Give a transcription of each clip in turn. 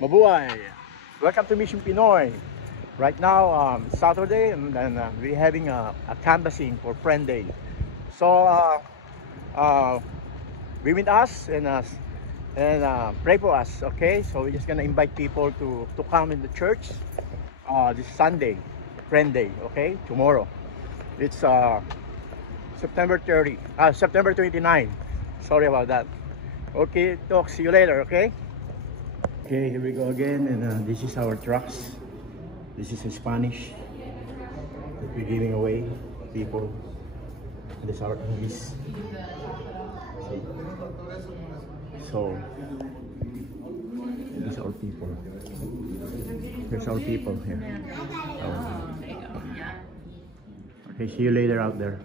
Mabuhay! Welcome to Mission Pinoy. Right now, Saturday, and we're having a canvassing for Friend Day. So, be with us and pray for us, okay? So we're just gonna invite people to come in the church this Sunday, Friend Day, okay? Tomorrow. It's September 29. Sorry about that. Okay, talk. See you later, okay? Okay, here we go again, and this is our trucks. This is in Spanish that we're giving away people. This is our English. See? So, these are our people. Here's our people here. Okay, see you later out there.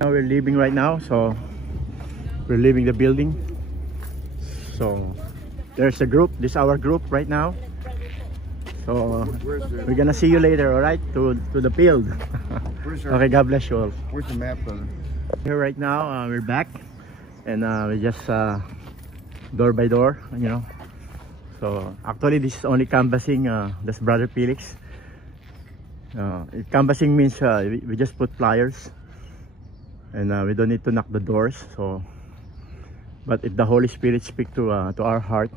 Now we're leaving right now, so we're leaving the building. So there's a group. This is our group right now. So we're gonna see you later, all right? To the field. Okay, God bless you all. Where's the map, brother? Here right now, we're back, and we just door by door, you know. So actually, this is only canvassing. That's Brother Felix. Canvassing means we just put flyers, and we don't need to knock the doors. So, but if the Holy Spirit speak to our heart,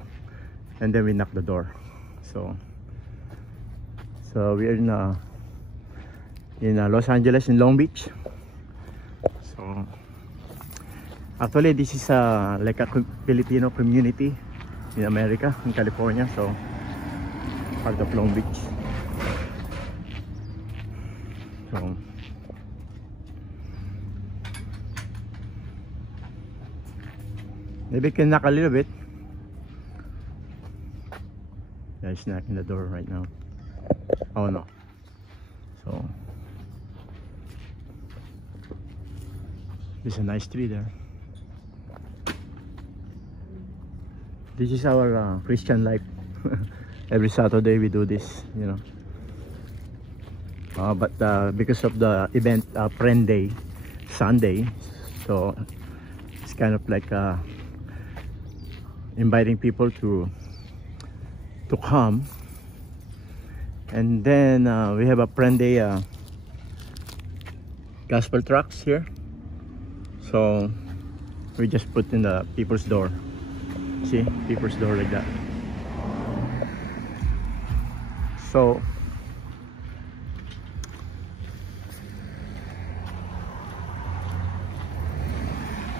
and then we knock the door. So we're in Los Angeles, in Long Beach. So actually, this is like a Filipino community in America, in California. So part of Long Beach. So maybe can knock a little bit. Yeah, he's knocking the door right now. Oh no. So there's a nice tree there. This is our Christian life. Every Saturday we do this, you know. But because of the event Friend Day Sunday, so it's kind of like inviting people to come. And then we have a Friend Day gospel trucks here. So we just put in the people's door. See, people's door like that. So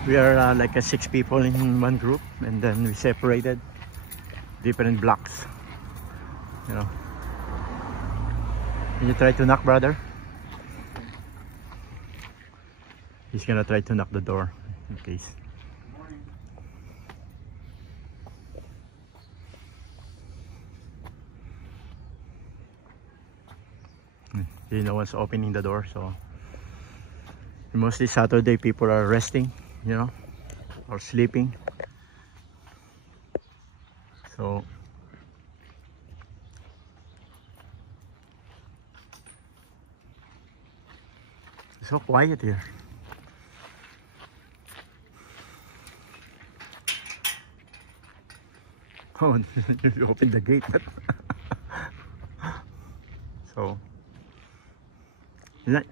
we are like 6 people in one group, and then we separated different blocks, you know. Can you try to knock, brother? He's gonna try to knock the door in case. See, no one's opening the door, so mostly Saturday people are resting, you know, or sleeping. So it's so quiet here. Oh, you open the gate. So it's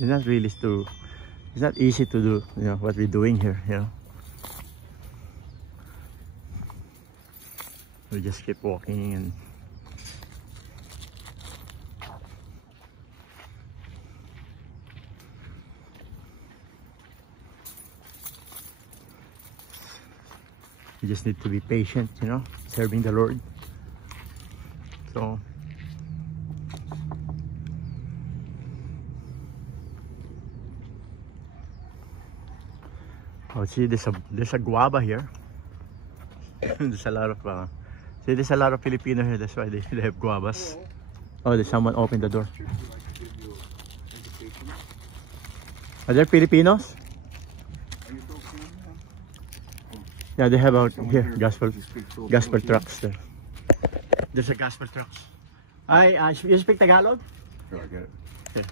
not really it's not easy to do, you know, what we're doing here, you know. We just keep walking, and you just need to be patient, you know, serving the Lord. So oh, see, there's a guava here. There's a lot of see, there's a lot of Filipino here. That's why they have guavas. Oh, there's someone opened the door. Are there Filipinos? Yeah, they have out here gospel trucks there. There's a gospel trucks. You speak Tagalog? Sure, I get it. Okay.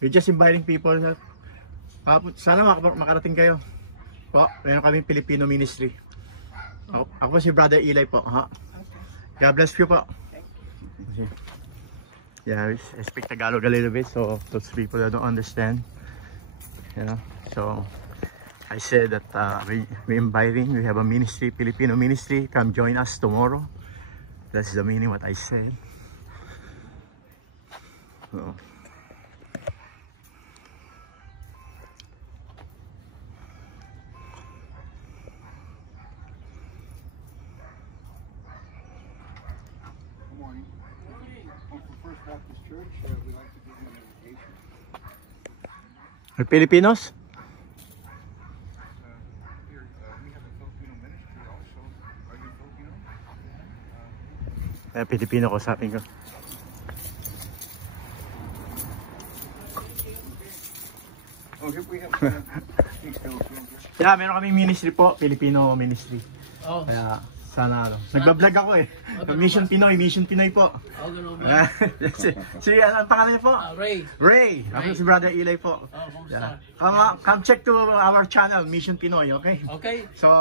We're just inviting people. Sana makarating kayo. po. Meron kaming Filipino ministry. Ako po si Brother Eli po. Ha? God bless you po. Yeah, I speak Tagalog a little bit, so those people that don't understand, you know. So I said that we're inviting. We have a ministry, Filipino ministry. Come join us tomorrow. That's the meaning what I said. So, First Baptist Church, we'd like to give you an invitation. are Filipinos? Here, we have a Filipino ministry also. Are you Filipino? Pilipino ko, sabi ko. Oh, here we have Yeah, meron kaming ministry po, Filipino ministry. Oh, Kaya sana ano. Nagbablog ako eh. Mission Pinoy po. ganun Ah, ba? si ano ang pangalan niyo po? Ray. Ray. Ako si Brother Eli po. Oh, Yeah. kumusta? Come check to our channel, Mission Pinoy, okay? Okay, So,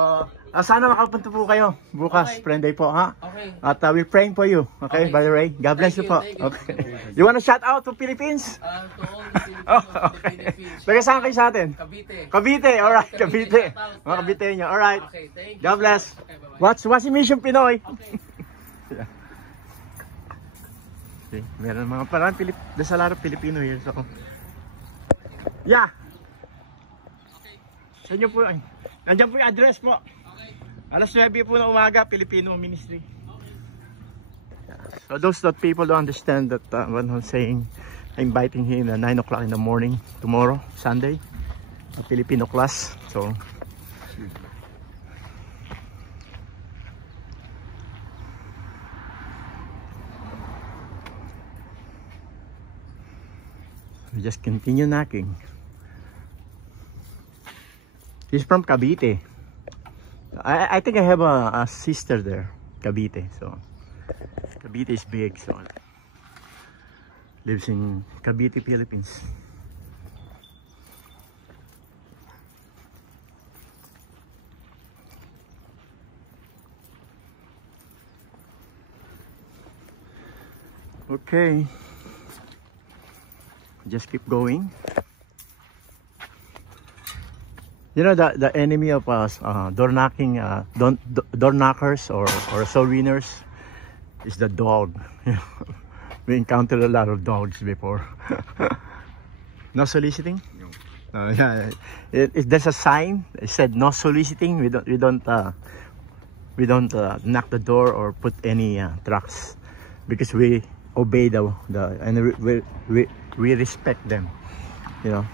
sana makapunta po kayo bukas, Okay. friend day po, ha? okay. At we're praying for you, okay, Okay. Brother Ray? God bless you, Thank po. you, thank you. Okay. Bye-bye. You wanna shout out to Philippines? To all the Filipinos, Oh, the okay. Philippines. Taga saan kayo sa atin? Cavite. Cavite, alright, Cavite. Cavite, shout out. Mga Cavite nyo, alright. Okay, thank you. God bless. Okay, bye-bye. What's si Mission Pinoy? Okay. Okay, meron mga parang there's a lot of Filipino here, so. Yeah. Okay. Sa inyo po, nandiyan po yung address po. Okay. Alas 9 po ng umaga, Filipino Ministry. So those that people don't understand that what I'm saying, I'm inviting him at 9 o'clock in the morning tomorrow, Sunday, a Filipino class. So we just continue knocking. He's from Cavite. I think I have a sister there, Cavite. So Cavite is big, so lives in Cavite, Philippines. Okay, just keep going. You know the enemy of us, door knockers or soul winners is the dog. We encountered a lot of dogs before. No soliciting? No. Yeah, there's a sign. It said no soliciting. We don't knock the door or put any trucks because we obey and we respect them. You know.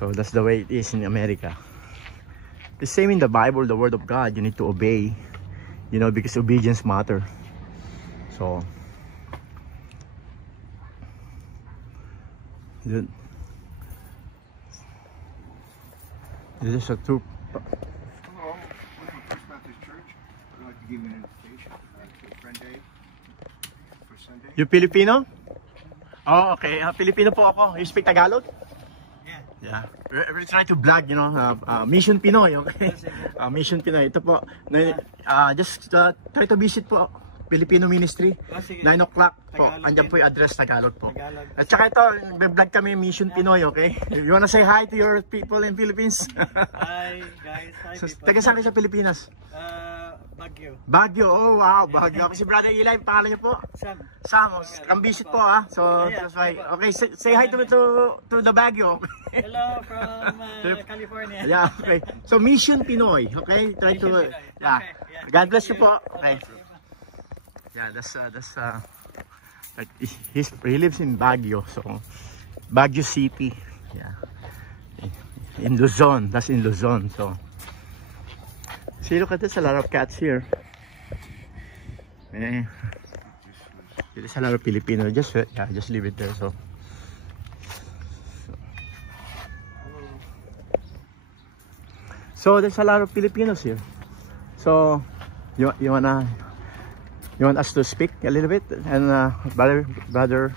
So that's the way it is in America. The same in the Bible, the Word of God. You need to obey, you know, because obedience matters. So, this is a true. Hello, we're from First Baptist Church. We'd like to give you an invitation to Friend Day for Sunday. You Filipino? Oh, okay. Filipino po ako. You speak Tagalog? Yeah, we're trying to vlog, you know, Mission Pinoy, okay? Mission Pinoy, ito po. Just try to visit po, Filipino Ministry, 9 o'clock po. Andyan po yung address, Tagalog po. At saka ito, vlog kami, Mission Pinoy, okay? You wanna say hi to your people in Philippines? Hi guys, hi people. Taga saan kayo sa Pilipinas? Baguio. Baguio, oh wow, Baguio. Ako si Brother Eli, pangalan niyo po? Sam. Sam, come visit po ah. So, that's why. Okay, say hi to the Baguio. Hello from California. Yeah, okay. So Mission Pinoy, okay? Try to yeah. Okay, yeah. God bless you po. Okay. Yeah, that's like he lives in Baguio, so Baguio City. Yeah. In Luzon, that's in Luzon, so see, look at this, a lot of cats here. There's a lot of Filipino. Just leave it there. So there's a lot of Filipinos here. So you want us to speak a little bit and brother.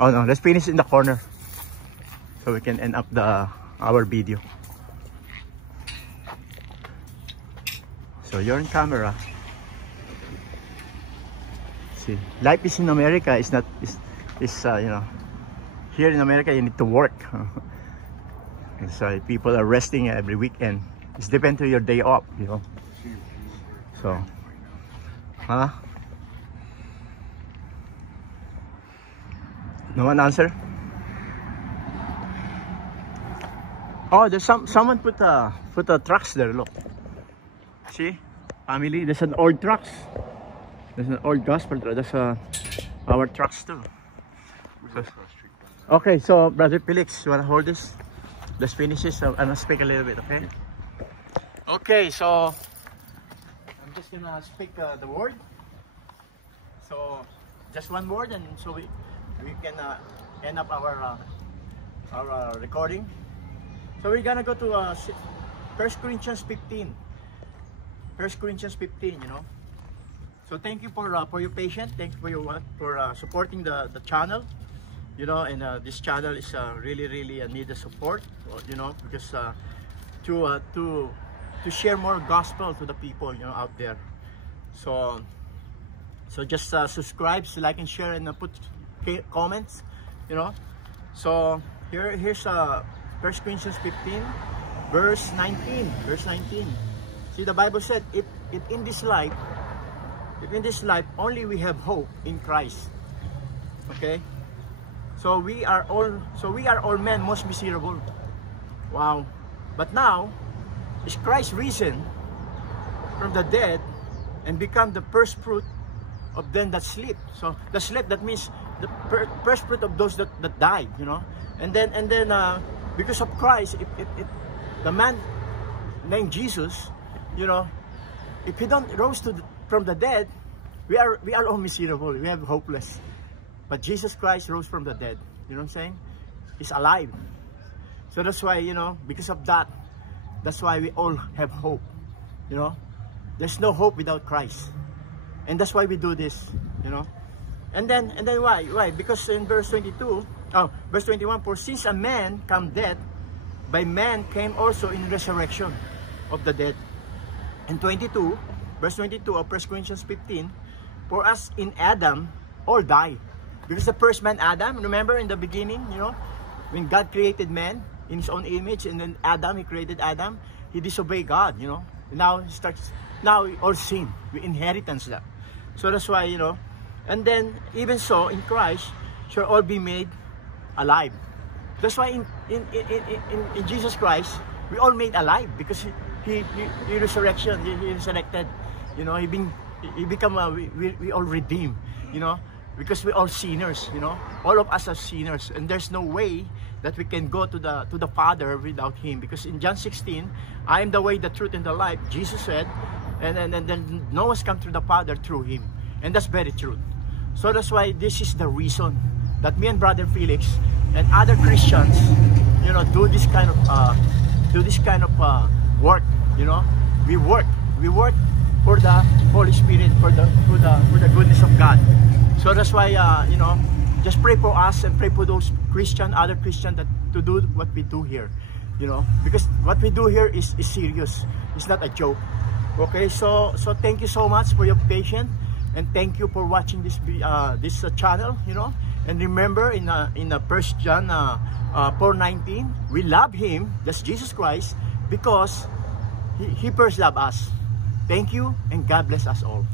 Oh no, let's finish in the corner so we can end up our video. So you're in camera. See, life is in America is not you know, here in America you need to work. And so people are resting every weekend. It's depend to your day off, you know. So, huh? No one answer? Oh, there's someone put the trucks there. Look, see, family. There's an old trucks. There's an old gospel truck. There's our trucks too. So, okay, so Brother Felix, you wanna hold this? Let's finish this. I'm gonna speak a little bit, okay? Okay, so I'm just gonna speak the word. So just one word, and so we can end up our recording. So we're gonna go to 1 Corinthians 15. 1 Corinthians 15, you know. So thank you for your patience. Thank you for supporting the channel, you know. And this channel is really need the support, you know, because to share more gospel to the people, you know, out there. So just subscribe, like and share, and put comments, you know. So here's 1 Corinthians 15 verse 19. See, the Bible said, if in this life only we have hope in Christ, okay, so we are all men most miserable. Wow. But now is Christ risen from the dead and become the first fruit of them that sleep. So the sleep, that means the first fruit of those that died, you know. And then because of Christ, if the man named Jesus, you know, if he don't rose from the dead, we are all miserable. We are hopeless. But Jesus Christ rose from the dead. You know what I'm saying? He's alive. So that's why, you know, because of that, that's why we all have hope. You know, there's no hope without Christ, and that's why we do this. You know, and then why? Because in verse 22, verse 21, for since a man come dead, by man came also in resurrection of the dead. And 22, verse 22 of 1 Corinthians 15, for us in Adam all die. Because the first man, Adam, remember in the beginning, you know, when God created man in his own image, and then he created Adam, he disobeyed God, you know. And now we all sin, we inheritance that. So that's why, you know, and then even so in Christ shall all be made alive. That's why in Jesus Christ we all made alive, because he resurrected, you know. We all redeemed, you know, because we all sinners, you know. All of us are sinners, and there's no way that we can go to the Father without him, because in John 16, I am the way, the truth, and the life, Jesus said, and then no one's come to the Father through him. And that's very true. So that's why this is the reason that me and Brother Felix and other Christians, you know, do this kind of work. You know, we work for the Holy Spirit, for the goodness of God. So that's why, you know, just pray for us and pray for those other Christians that to do what we do here, you know, because what we do here is serious. It's not a joke. Okay, so thank you so much for your patience, and thank you for watching this channel, you know. And remember, in 1 John 4:19, we love him, that's Jesus Christ, because he first loved us. Thank you, and God bless us all.